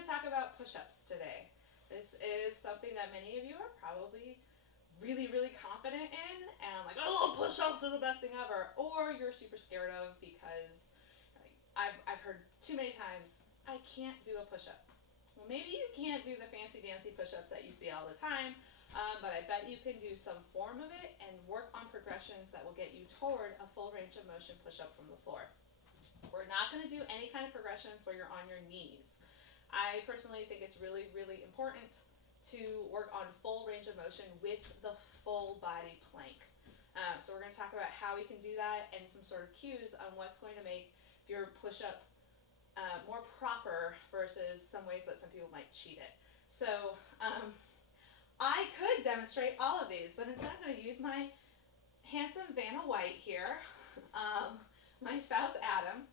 going to talk about push-ups today. This is something that many of you are probably really, really confident in, and like, oh, push-ups are the best thing ever, or you're super scared of because like, I've heard too many times, I can't do a push-up. Well, maybe you can't do the fancy dancy push-ups that you see all the time, but I bet you can do some form of it and work on progressions that will get you toward a full range of motion push-up from the floor. We're not going to do any kind of progressions where you're on your knees. I personally think it's really, really important to work on full range of motion with the full body plank. So we're going to talk about how we can do that and some sort of cues on what's going to make your push-up more proper versus some ways that some people might cheat it. So I could demonstrate all of these, but instead I'm going to use my handsome Vanna White here, my spouse Adam,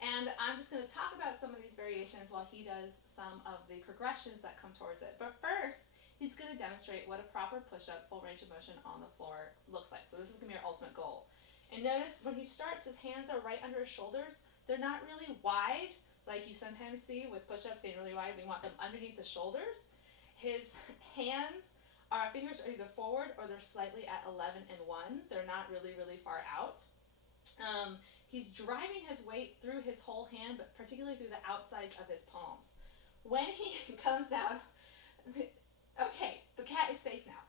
and I'm just going to talk about some of these variations while he does some of the progressions that come towards it. But first, he's going to demonstrate what a proper push-up, full range of motion on the floor looks like. So this is going to be our ultimate goal. And notice when he starts, his hands are right under his shoulders. They're not really wide, like you sometimes see with push-ups getting really wide. We want them underneath the shoulders. His hands, our fingers are either forward or they're slightly at 11 and 1. They're not really, really far out. He's driving his weight through his whole hand, but particularly through the outsides of his palms. When he comes down, okay, the cat is safe now.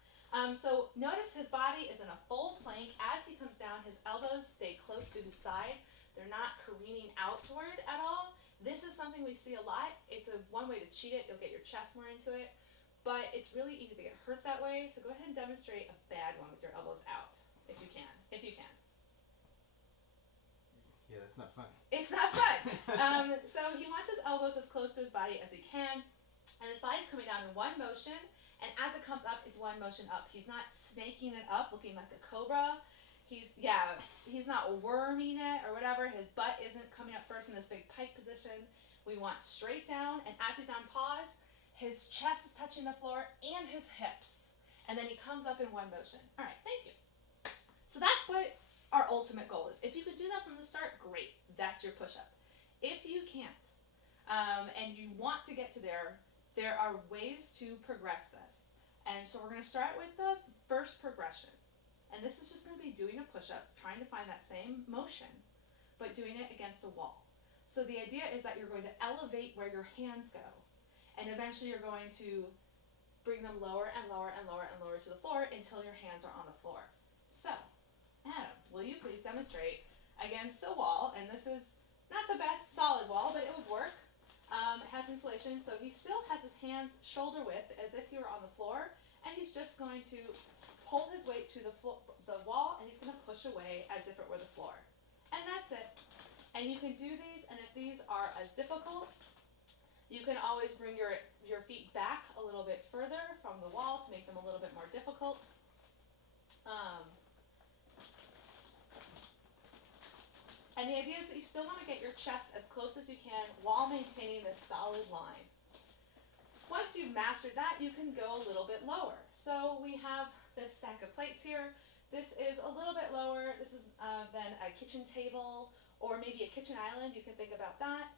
So notice his body is in a full plank. As he comes down, his elbows stay close to his side. They're not careening outward at all. This is something we see a lot. It's one way to cheat it. You'll get your chest more into it. But it's really easy to get hurt that way. So go ahead and demonstrate a bad one with your elbows out, if you can. If you can. Yeah, that's not fun. It's not fun. So he wants his elbows as close to his body as he can. And his body's coming down in one motion. And as it comes up, it's one motion up. He's not snaking it up, looking like a cobra. He's not worming it or whatever. His butt isn't coming up first in this big pike position. We want straight down. And as he's on pause, his chest is touching the floor and his hips. And then he comes up in one motion. All right, thank you. So that's what our ultimate goal is. If you could do that from the start, great. That's your push-up. If you can't, and you want to get to there are ways to progress this. And so we're going to start with the first progression. And this is just going to be doing a push-up, trying to find that same motion, but doing it against a wall. So the idea is that you're going to elevate where your hands go. And eventually you're going to bring them lower and lower and lower and lower to the floor until your hands are on the floor. So, Adam, will you please demonstrate against a wall? And this is not the best solid wall, but it would work. It has insulation, so he still has his hands shoulder width as if he were on the floor, and he's just going to pull his weight to the wall, and he's going to push away as if it were the floor. And that's it. And you can do these, and if these are as difficult, you can always bring your feet back a little bit further from the wall to make them a little bit more difficult. And the idea is that you still want to get your chest as close as you can while maintaining this solid line. Once you've mastered that, you can go a little bit lower. So we have this stack of plates here. This is a little bit lower. This is than a kitchen table or maybe a kitchen island. You can think about that,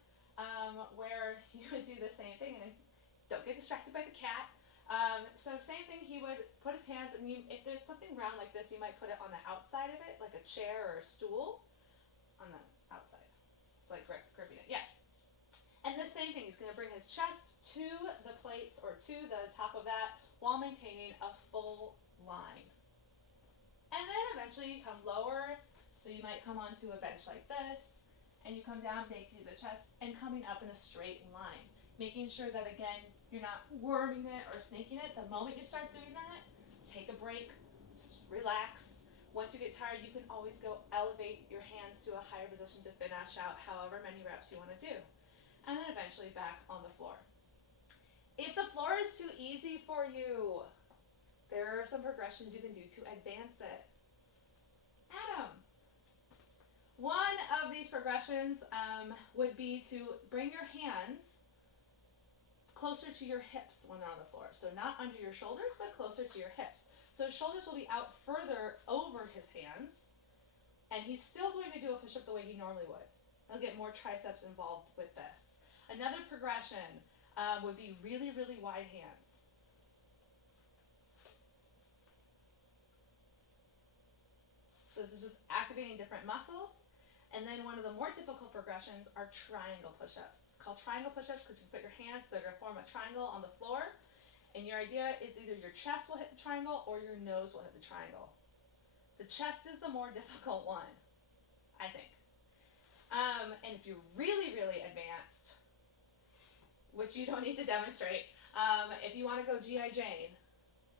where you would do the same thing. And don't get distracted by the cat. So same thing, he would put his hands, and if there's something round like this, you might put it on the outside of it, like a chair or a stool. On the outside. It's like gripping it. Yeah. And the same thing, he's going to bring his chest to the plates or to the top of that while maintaining a full line. And then eventually you come lower, so you might come onto a bench like this, and you come down, bake to the chest, and coming up in a straight line. Making sure that, again, you're not worming it or snaking it. The moment you start doing that, take a break, relax. Once you get tired, you can always go elevate your hands to a higher position to finish out however many reps you want to do. And then eventually back on the floor. If the floor is too easy for you, there are some progressions you can do to advance it. Adam, one of these progressions would be to bring your hands closer to your hips when they're on the floor. So not under your shoulders, but closer to your hips. So his shoulders will be out further over his hands, and he's still going to do a push-up the way he normally would. He'll get more triceps involved with this. Another progression would be really, really wide hands. So this is just activating different muscles. And then one of the more difficult progressions are triangle push-ups. It's called triangle push-ups because you put your hands, they're going to form a triangle on the floor. And your idea is either your chest will hit the triangle or your nose will hit the triangle. The chest is the more difficult one, I think. And if you're really, really advanced, which you don't need to demonstrate, if you want to go G.I. Jane,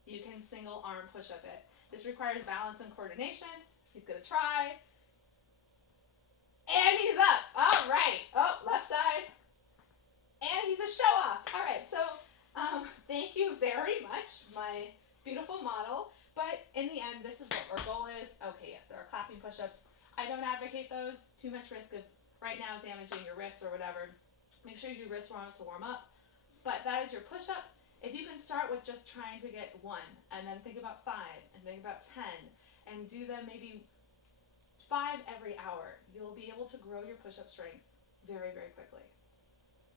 you can single arm push-up it. This requires balance and coordination. He's going to try. And he's up. All right. Oh, left side. And he's a show off. All right. So thank you very much, my beautiful model. But in the end, this is what our goal is. Okay, yes, there are clapping push-ups. I don't advocate those. Too much risk of right now damaging your wrists or whatever. Make sure you do wrist warm-ups to warm up. But that is your push-up. If you can start with just trying to get 1, and then think about 5, and think about 10, and do them maybe 5 every hour, you'll be able to grow your push-up strength very, very quickly.